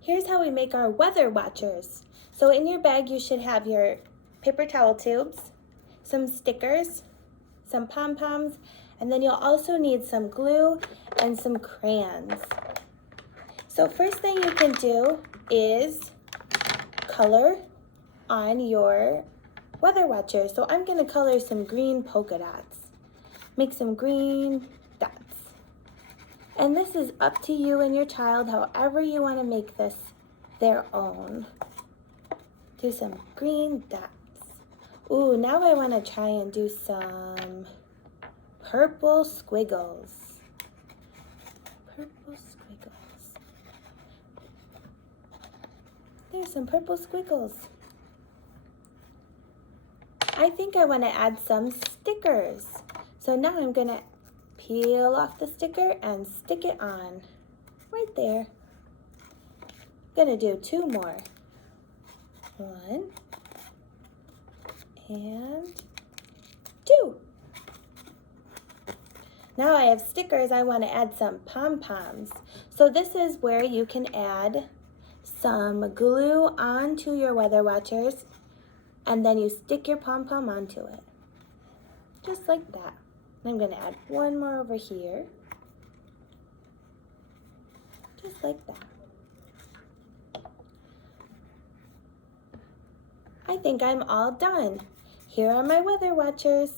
Here's how we make our weather watchers. So in your bag, you should have your paper towel tubes, some stickers, some pom-poms, and then you'll also need some glue and some crayons. So first thing you can do is color on your weather watcher. So I'm gonna color some green polka dots. Make some green dots. And this is up to you and your child, however you wanna make this their own. Do some green dots. Ooh, now I wanna try and do some purple squiggles. Purple squiggles. There's some purple squiggles. I think I want to add some stickers. So now I'm going to peel off the sticker and stick it on right there. I'm going to do 2 more. 1 and 2. Now I have stickers. I want to add some pom-poms. So this is where you can add some glue onto your weather watchers, and then you stick your pom-pom onto it, just like that. I'm going to add 1 more over here, just like that. I think I'm all done. Here are my weather watchers.